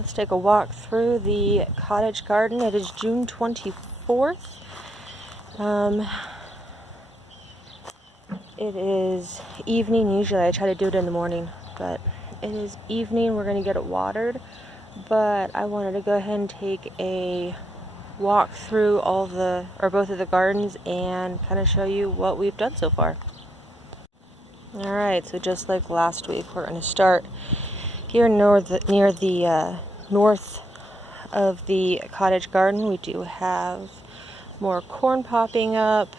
Let's take a walk through the cottage garden. It is June 24th. It is evening. Usually I try to do it in the morning, but it is evening. We're going to get it watered, but I wanted to go ahead and take a walk through both of the gardens and kind of show you what we've done so far. Alright, so just like last week, we're going to start here near the north of the cottage garden. We do have more corn popping up.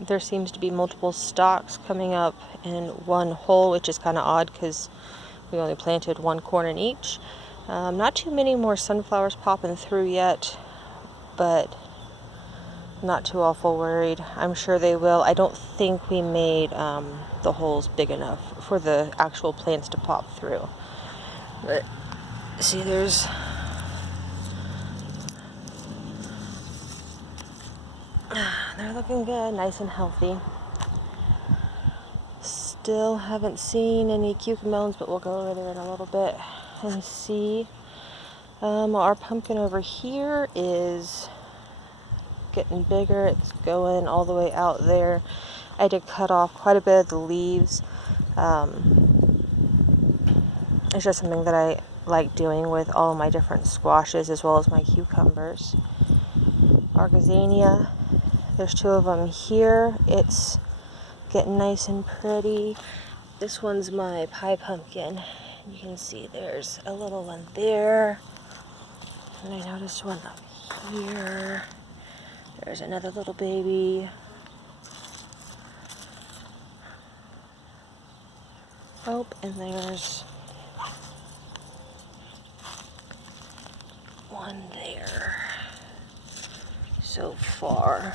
There seems to be multiple stalks coming up in one hole, which is kind of odd because we only planted one corn in each. Not too many more sunflowers popping through yet, but not too awful worried. I'm sure they will. I don't think we made the holes big enough for the actual plants to pop through. But see, they're looking good, nice and healthy. Still haven't seen any cucamelons, but we'll go over there in a little bit and see. Our pumpkin over here is getting bigger. It's going all the way out there. I did cut off quite a bit of the leaves. It's just something that I like doing with all of my different squashes as well as my cucumbers. Our gazania, there's two of them here. It's getting nice and pretty. This one's my pie pumpkin. You can see there's a little one there. And I noticed one up here. There's another little baby. Oh, and there's one there. So far.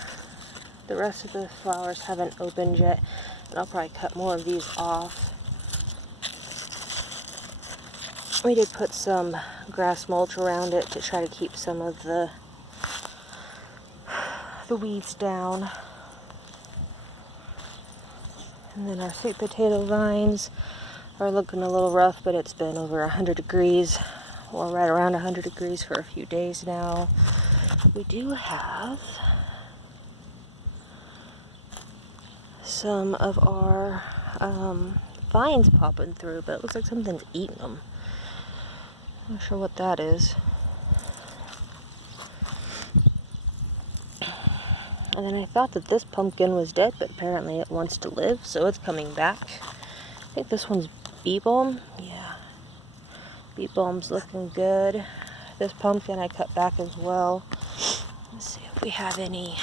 The rest of the flowers haven't opened yet, and I'll probably cut more of these off. We did put some grass mulch around it to try to keep some of the weeds down. And then our sweet potato vines are looking a little rough, but it's been over 100 degrees, or right around 100 degrees for a few days now. We do have some of our vines popping through, but it looks like something's eating them. Not sure what that is. And then I thought that this pumpkin was dead, but apparently it wants to live, so it's coming back. I think this one's bee balm. Yeah. Bee balm's looking good. This pumpkin I cut back as well. Let's see if we have any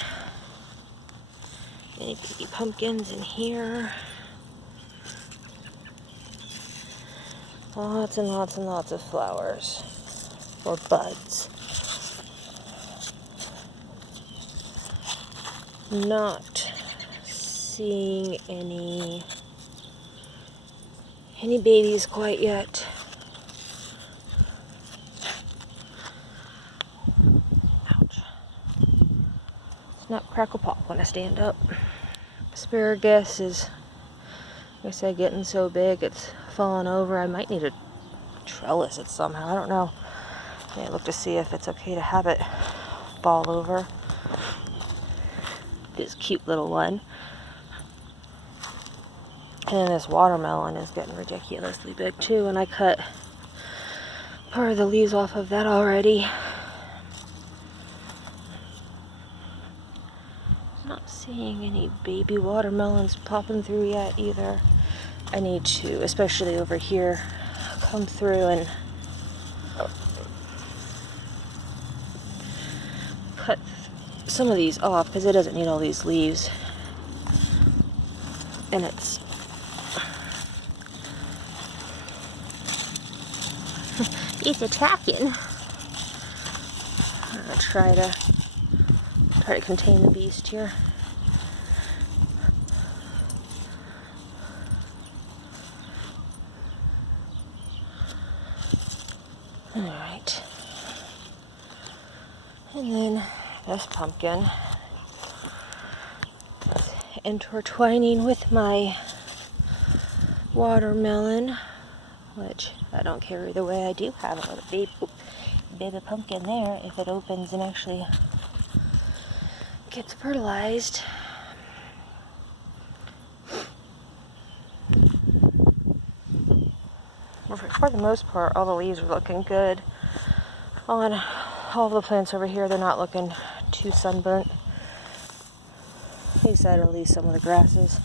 baby pumpkins in here. Lots and lots and lots of flowers, or buds. Not seeing any babies quite yet. Ouch. Snap, crackle, pop when I stand up. Asparagus is, like I said, getting so big it's falling over. I might need to trellis it somehow. I don't know. Yeah, look to see if it's okay to have it fall over. This cute little one. And then this watermelon is getting ridiculously big too, and I cut part of the leaves off of that already. Not seeing any baby watermelons popping through yet either. I need to, especially over here, come through and cut some of these off because it doesn't need all these leaves. And it's attacking. I'm gonna try to contain the beast here. Alright. And then this pumpkin is intertwining with my watermelon. which I don't care either way. I do have a little baby pumpkin there if it opens and actually gets fertilized. For the most part, all the leaves are looking good. On all the plants over here, they're not looking too sunburnt. These side, at least some of the grasses,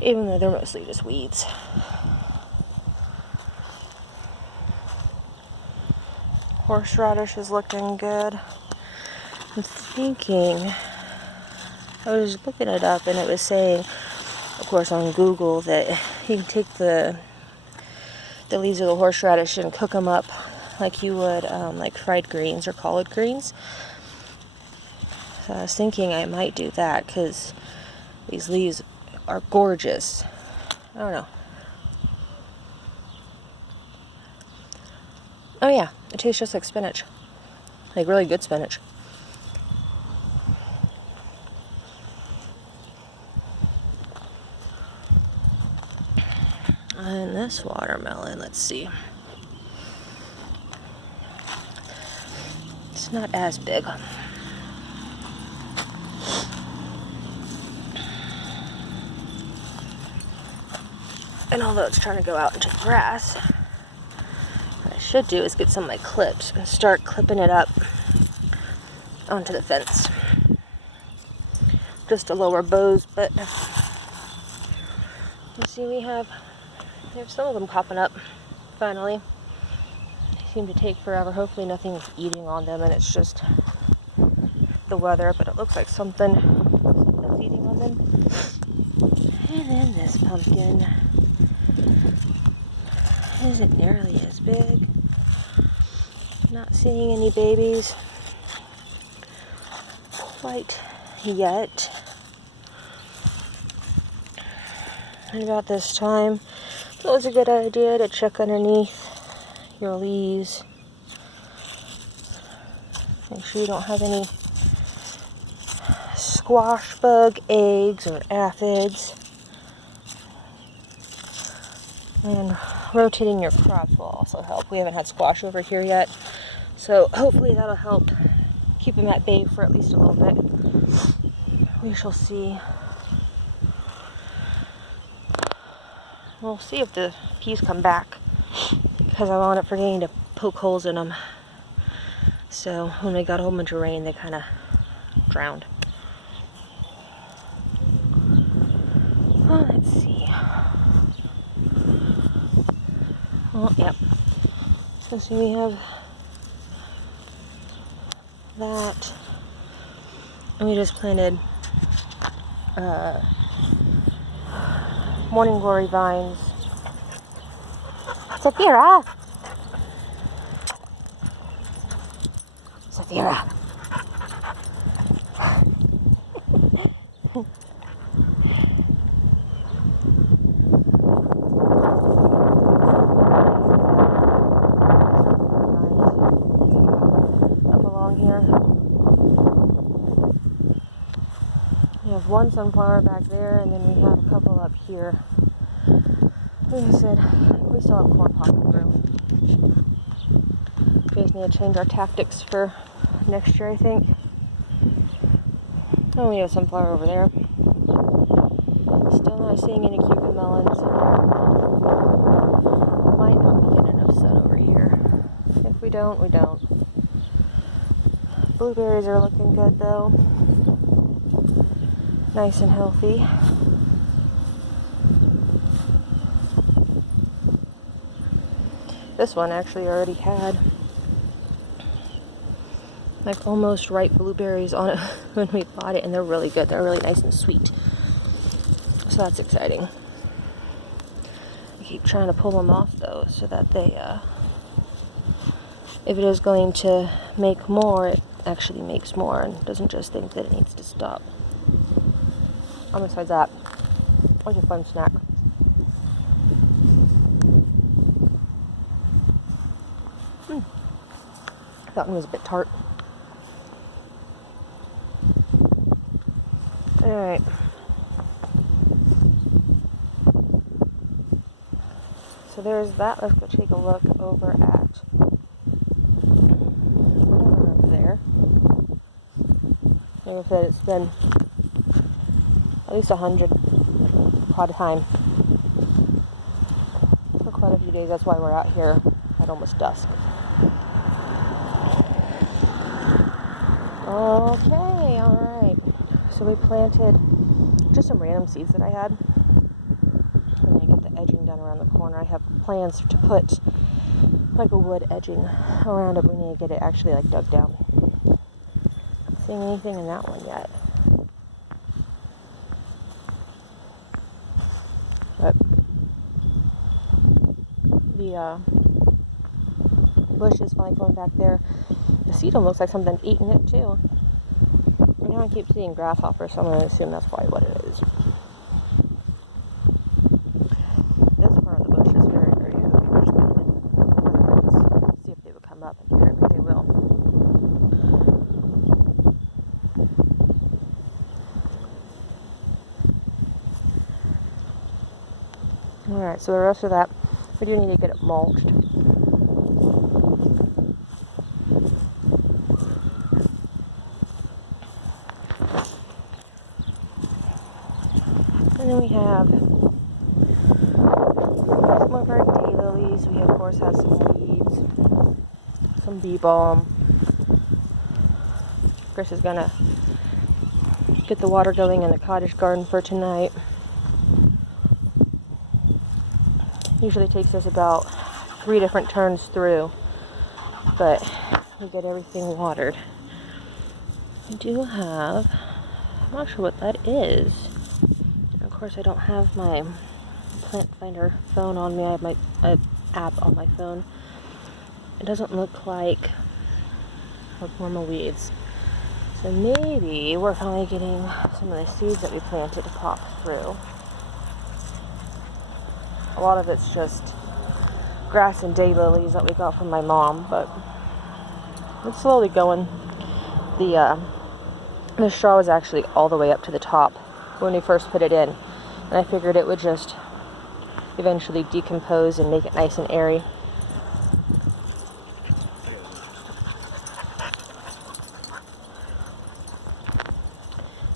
even though they're mostly just weeds. Horseradish is looking good. I'm thinking, I was looking it up and it was saying, of course on Google, that you can take the leaves of the horseradish and cook them up like you would like fried greens or collard greens. So I was thinking I might do that because these leaves are gorgeous. I don't know. Oh yeah, it tastes just like spinach. Like really good spinach. And this watermelon, let's see. It's not as big. And although it's trying to go out into the grass, what I should do is get some of my clips and start clipping it up onto the fence. Just to lower bows, but you see we have some of them popping up finally. They seem to take forever. Hopefully nothing's eating on them and it's just the weather, but it looks like something's eating on them. And then this pumpkin isn't nearly as big. Not seeing any babies quite yet. And about this time, it was a good idea to check underneath your leaves. Make sure you don't have any squash bug eggs or aphids. And rotating your crops will also help. We haven't had squash over here yet, so hopefully that'll help keep them at bay for at least a little bit. We shall see. We'll see if the peas come back, because I wound up forgetting to poke holes in them. So when we got a whole bunch of rain, they kind of drowned. Oh, let's see. Oh, yep. So we have that. And we just planted morning glory vines. Saphira! Saphira! Up along here. We have one sunflower back there, and then we have a couple up here. Like I said, we still have corn popping through. We just need to change our tactics for next year, I think. Oh, we have a sunflower over there. Still not seeing any cucumber melons. Might not be getting enough sun over here. If we don't, we don't. Blueberries are looking good though. Nice and healthy. This one actually already had like almost ripe blueberries on it when we bought it, and they're really good. They're really nice and sweet. So that's exciting. I keep trying to pull them off though, so that they, if it is going to make more, it actually makes more and doesn't just think that it needs to stop. Besides that, what's a fun snack? That one was a bit tart. Alright. so there's that. Let's go take a look over at over there. Like I said, it's been at least 100 odd time for quite a few days. That's why we're out here at almost dusk. Okay, alright. So we planted just some random seeds that I had. I'm going to get the edging done around the corner. I have plans to put like a wood edging around it. We need to get it actually like dug down. Not seeing anything in that one yet. But the bush is finally going back there. The sedum looks like something's eating it too. And now I keep seeing grasshoppers, so I'm going to assume that's probably what it is. This part of the bush is very, very heavy. We're just putting in for the roots. See if they would come up, and apparently they will. Alright, so the rest of that, we do need to get it mulched. And then we have some of our daylilies. We of course have some weeds, some bee balm. Chris is gonna get the water going in the cottage garden for tonight. Usually takes us about 3 different turns through, but we get everything watered. I do have, I'm not sure what that is. Of course, I don't have my plant finder phone on me. I have my app on my phone. It doesn't look like normal weeds. So maybe we're finally getting some of the seeds that we planted to pop through. A lot of it's just grass and daylilies that we got from my mom, but it's slowly going. The straw was actually all the way up to the top when we first put it in, and I figured it would just eventually decompose and make it nice and airy.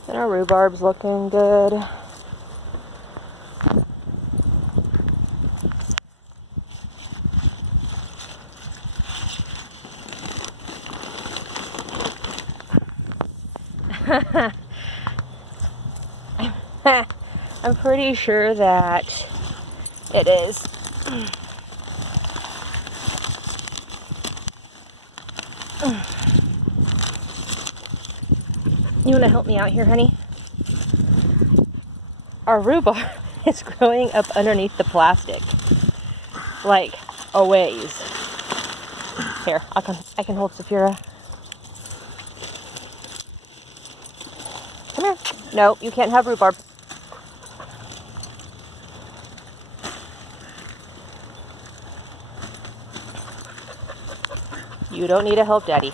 And our rhubarb's looking good. I'm pretty sure that it is. You want to help me out here, honey? Our rhubarb is growing up underneath the plastic, like a ways. Here, I can hold Saphira. Come here. No, you can't have rhubarb. You don't need to help Daddy.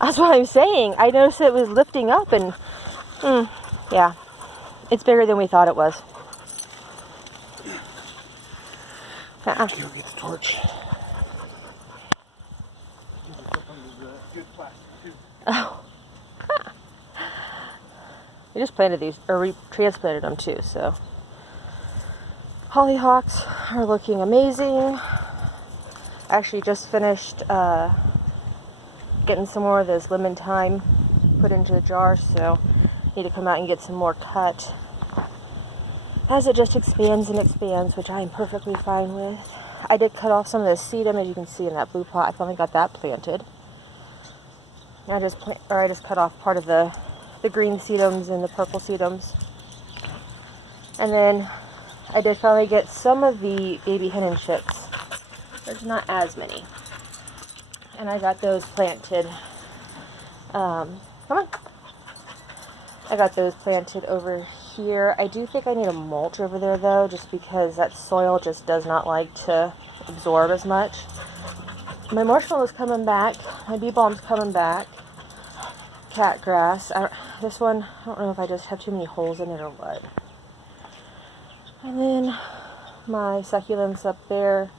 That's what I'm saying. I noticed it was lifting up and yeah, it's bigger than we thought it was. Go get the torch. Oh. We just planted these, or we transplanted them too, so. Hollyhocks are looking amazing. Actually just finished getting some more of this lemon thyme put into the jar, so need to come out and get some more cut as it just expands and expands, which I am perfectly fine with. I did cut off some of the sedum, as you can see in that blue pot. I finally got that planted. And I just cut off part of the green sedums and the purple sedums. And then I did finally get some of the baby hennin chicks. There's not as many. And I got those planted. Come on. I got those planted over here. I do think I need a mulch over there though, just because that soil just does not like to absorb as much. My marshmallow's coming back. My bee balm's coming back. cat grass. This one, I don't know if I just have too many holes in it or what. And then my succulents up there.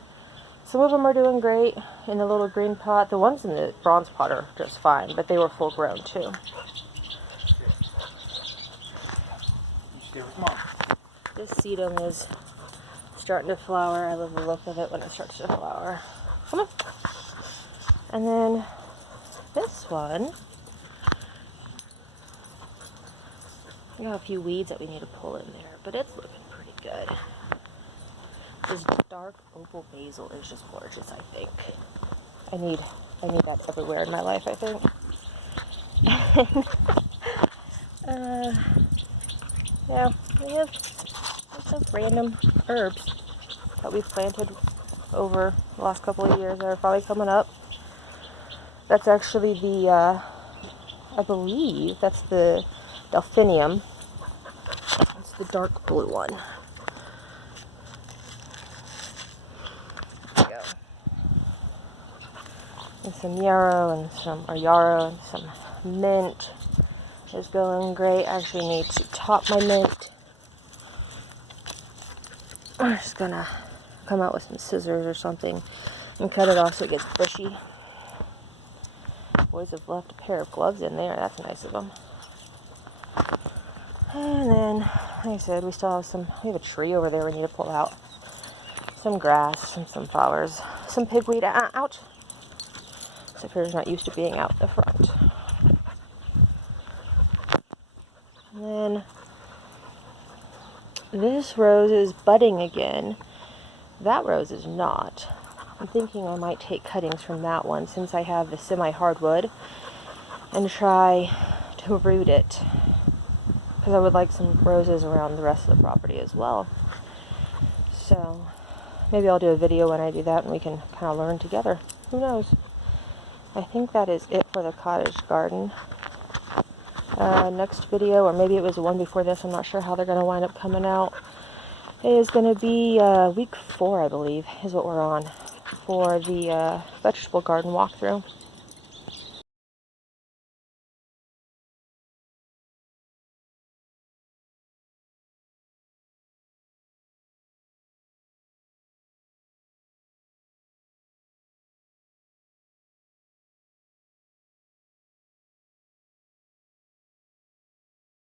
Some of them are doing great in the little green pot. The ones in the bronze pot are just fine, but they were full grown too. You stay with Mom. This sedum is starting to flower. I love the look of it when it starts to flower. Come on. And then this one, we got a few weeds that we need to pull in there, but it's looking pretty good. This dark opal basil is just gorgeous, I think. I need that everywhere in my life, I think. Yeah, we have some random herbs that we've planted over the last couple of years that are probably coming up. That's actually the, I believe that's the delphinium. It's the dark blue one. There we go. And some yarrow and some mint is going great. I actually need to top my mint. I'm just gonna come out with some scissors or something and cut it off so it gets bushy. Boys have left a pair of gloves in there. That's nice of them. And then, like I said, we have a tree over there we need to pull out. Some grass, some sunflowers, some pigweed. Ouch! Except here's not used to being out in the front. And then this rose is budding again. That rose is not. I'm thinking I might take cuttings from that one since I have the semi-hardwood and try to root it, because I would like some roses around the rest of the property as well. So maybe I'll do a video when I do that and we can kind of learn together. Who knows? I think that is it for the cottage garden. Next video, or maybe it was the one before this, I'm not sure how they're going to wind up coming out, is going to be week 4, I believe, is what we're on for the vegetable garden walkthrough.